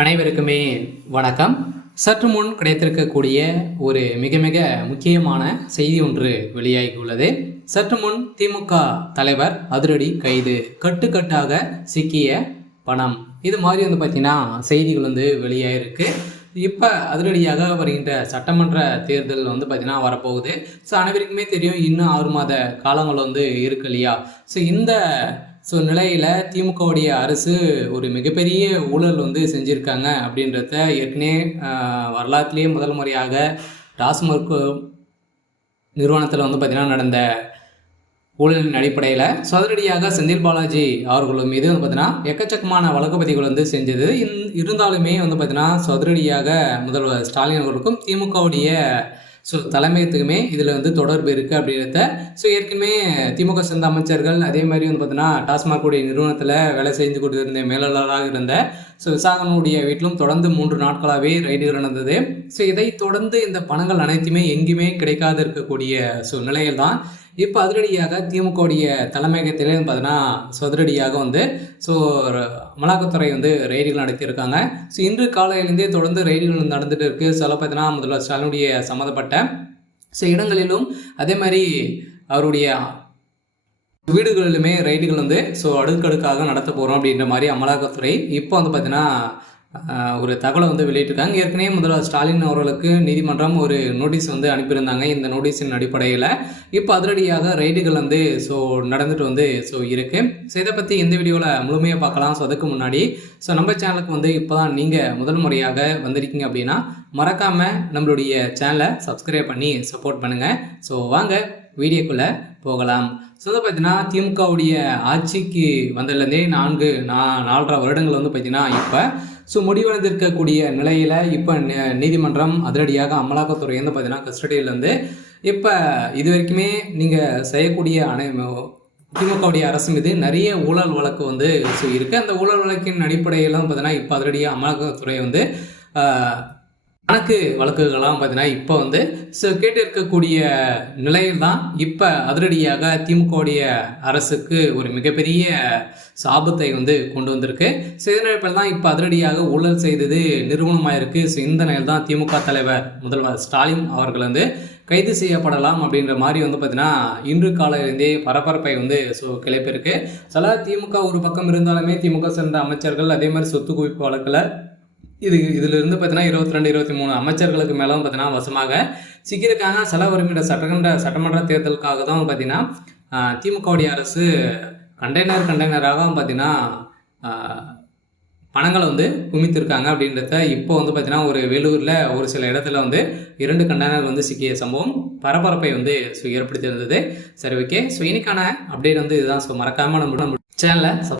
அனைவருக்குமே வணக்கம். சற்று முன் கிடைத்திருக்கக்கூடிய ஒரு மிக மிக முக்கியமான செய்தி ஒன்று வெளியாகியுள்ளது. சற்று முன் திமுக தலைவர் அதிரடி கைது கட்டுக்கட்டாக சிக்கிய பணம். இது மாதிரி வந்து பார்த்தீங்கன்னா செய்திகள் வந்து வெளியாகிருக்கு இப்போ அதிரடியாக வருகின்ற சட்டமன்ற தேர்தல் வந்து பார்த்திங்கன்னா வரப்போகுது. ஸோ அனைவருக்குமே தெரியும் இன்னும் ஆறு மாத காலங்கள் வந்து இருக்கு இல்லையா? ஸோ இந்த ஸோ நிலையில் திமுகவுடைய அரசு ஒரு மிகப்பெரிய ஊழல் வந்து செஞ்சுருக்காங்க அப்படின்றத ஏற்கனவே வரலாற்றுலேயே முதல் முறையாக டாஸ்மார்க் நிறுவனத்தில் வந்து பார்த்திங்கன்னா நடந்த ஊழலின் அடிப்படையில் சதுரடியாக செந்தில் பாலாஜி அவர்கள் மீது வந்து பார்த்தீங்கன்னா எக்கச்சக்கமான வழக்கு பதிவுகள் வந்து செஞ்சது. இந்- இருந்தாலுமே வந்து பார்த்தீங்கன்னா சதுரடியாக முதல்வர் ஸ்டாலின் அவர்களுக்கும் திமுகவுடைய ஸோ தலைமையத்துக்குமே இதில் வந்து தொடர்பு இருக்குது அப்படின்றத ஸோ ஏற்கனவே திமுக சேர்ந்த அமைச்சர்கள் அதே மாதிரி வந்து பார்த்தீங்கன்னா டாஸ்மாகுடைய நிறுவனத்தில் வேலை செஞ்சு கொடுத்திருந்த மேலாளராக இருந்த ஸோ விசாகனுடைய வீட்டிலும் தொடர்ந்து மூன்று நாட்களாகவே ரைடுகள் நடந்தது ஸோ இதை தொடர்ந்து இந்த பணங்கள் அனைத்துமே எங்கேயுமே கிடைக்காது இருக்கக்கூடிய சூழ்நிலையில் தான் இப்போ அதிரடியாக திமுகவுடைய தலைமையகத்திலே பார்த்தீங்கன்னா ஸோ அதிரடியாக வந்து ஸோ அமலாக்கத்துறை வந்து ரெய்டுகள் நடத்தியிருக்காங்க. ஸோ இன்று காலையிலேருந்தே தொடர்ந்து ரெய்டுகள் நடந்துட்டு இருக்கு. சொல்ல பார்த்தீங்கன்னா முதல்வர் ஸ்டாலினுடைய சம்மந்தப்பட்ட ஸோ இடங்களிலும் அதே மாதிரி அவருடைய வீடுகளிலுமே ரைடுகள் வந்து ஸோ அடுக்கடுக்காக நடத்த போகிறோம் அப்படின்ற மாதிரி அமலாக்கத்துறை இப்போ வந்து பார்த்தீங்கன்னா ஒரு தகவலை வந்து வெளியிட்டிருக்காங்க. ஏற்கனவே முதல்வர் ஸ்டாலின் அவர்களுக்கு நீதிமன்றம் ஒரு நோட்டீஸ் வந்து அனுப்பியிருந்தாங்க. இந்த நோட்டீஸின் அடிப்படையில் இப்போ அதிரடியாக ரைடுகள் வந்து ஸோ நடந்துட்டு வந்து ஸோ இருக்குது ஸோ இதை பற்றி எந்த வீடியோவில் முழுமையாக பார்க்கலாம். ஸோ அதுக்கு முன்னாடி ஸோ நம்ம சேனலுக்கு வந்து இப்போ தான் நீங்கள் முதல் முறையாக வந்திருக்கீங்க அப்படின்னா மறக்காமல் நம்மளுடைய சேனலை சப்ஸ்கிரைப் பண்ணி சப்போர்ட் பண்ணுங்கள் ஸோ வாங்க வீடியோக்குள்ளே போகலாம். ஸோ வந்து பார்த்தீங்கன்னா திமுகவுடைய ஆட்சிக்கு வந்ததுலேருந்தே நான்கு நா நாலரை வருடங்கள் வந்து பார்த்தீங்கன்னா இப்போ ஸோ முடிவடைந்திருக்கக்கூடிய நிலையில் இப்போ நீதிமன்றம் அதிரடியாக அமலாக்கத்துறை வந்து பார்த்தீங்கன்னா கஸ்டடியிலேருந்து இப்போ இது வரைக்குமே நீங்கள் செய்யக்கூடிய அனை திமுகவுடைய அரசு மீது நிறைய ஊழல் வழக்கு வந்து ஸோ இருக்குது அந்த ஊழல் வழக்கின் அடிப்படையில் வந்து பார்த்தீங்கன்னா இப்போ அதிரடியாக அமலாக்கத்துறை வந்து கணக்கு வழக்குகள்லாம் பார்த்தீங்கன்னா இப்போ வந்து ஸோ கேட்டு இருக்கக்கூடிய நிலையில் தான் இப்போ அதிரடியாக திமுகவுடைய அரசுக்கு ஒரு மிகப்பெரிய சாபத்தை வந்து கொண்டு வந்திருக்கு. ஸோ இதன் தான் இப்போ அதிரடியாக ஊழல் செய்தது நிறுவனமாக இருக்குது ஸோ இந்த நிலையில் தான் திமுக தலைவர் முதல்வர் ஸ்டாலின் அவர்கள் வந்து கைது செய்யப்படலாம் அப்படின்ற மாதிரி வந்து பார்த்தீங்கன்னா இன்று காலையிலேருந்தே பரபரப்பை வந்து ஸோ கிளப்பியிருக்கு. சில திமுக ஒரு பக்கம் இருந்தாலுமே திமுக சேர்ந்த அமைச்சர்கள் அதே மாதிரி சொத்து குவிப்பு வழக்கில் இது இதில் இருந்து பார்த்தீங்கன்னா இருபத்தி ரெண்டு இருபத்தி மூணு அமைச்சர்களுக்கு மேலும் பார்த்தீங்கன்னா வசமாக சிக்கியிருக்காங்க. செல வருமிட சட்டமன்ற சட்டமன்ற தேர்தலுக்காக தான் பார்த்தீங்கன்னா திமுகவுடைய அரசு கண்டெய்னர் கண்டெய்னராக பார்த்தீங்கன்னா பணங்களை வந்து குமித்திருக்காங்க அப்படின்றத இப்போ வந்து பார்த்தீங்கன்னா ஒரு வேலூரில் ஒரு சில இடத்துல வந்து இரண்டு கண்டெய்னர் வந்து சிக்கிய சம்பவம் பரபரப்பை வந்து ஸோ ஏற்படுத்தி இருந்தது. சரி ஓகே ஸோ இன்னைக்கான அப்டேட் வந்து இதுதான். ஸோ மறக்காமல் நம்ம சேனலை